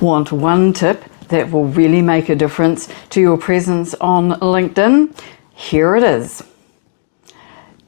Want one tip that will really make a difference to your presence on LinkedIn? Here it is.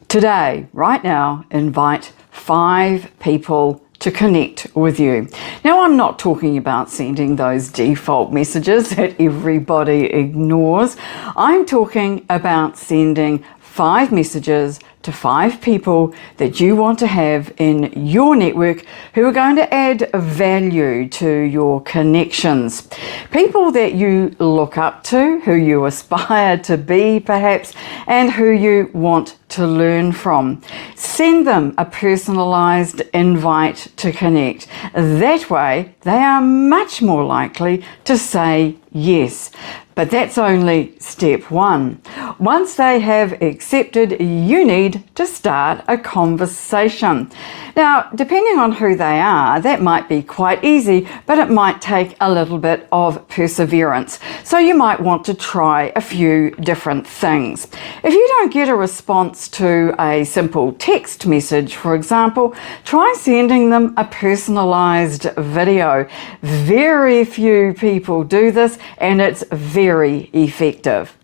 Today, right now, invite 5 people to connect with you. Now, I'm not talking about sending those default messages that everybody ignores. I'm talking about sending 5 messages to 5 people that you want to have in your network who are going to add value to your connections. People that you look up to, who you aspire to be perhaps, and who you want to learn from. Send them a personalized invite to connect. That way, they are much more likely to say yes. But that's only step 1. Once they have accepted, you need to start a conversation. Now, depending on who they are, that might be quite easy, but it might take a little bit of perseverance. So you might want to try a few different things. If you don't get a response to a simple text message, for example, try sending them a personalized video. Very few people do this, and it's very effective.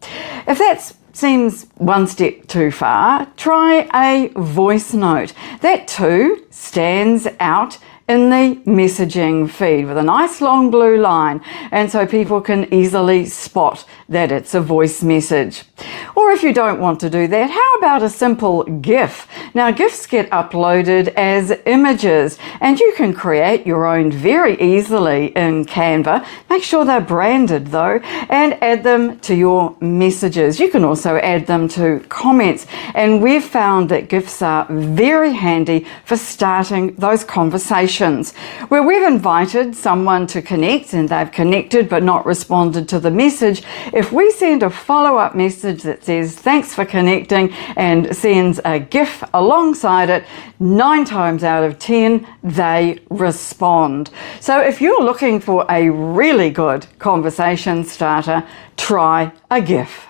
If that seems one step too far, try a voice note. That too stands out in the messaging feed with a nice long blue line, and so people can easily spot that it's a voice message. Or if you don't want to do that, how about a simple GIF? Now, GIFs get uploaded as images, and you can create your own very easily in Canva. Make sure they're branded though, and add them to your messages. You can also add them to comments, and we've found that GIFs are very handy for starting those conversations where we've invited someone to connect and they've connected but not responded to the message. If we send a follow-up message that says thanks for connecting and sends a GIF alongside it, 9 times out of 10 they respond. So if you're looking for a really good conversation starter, try a GIF.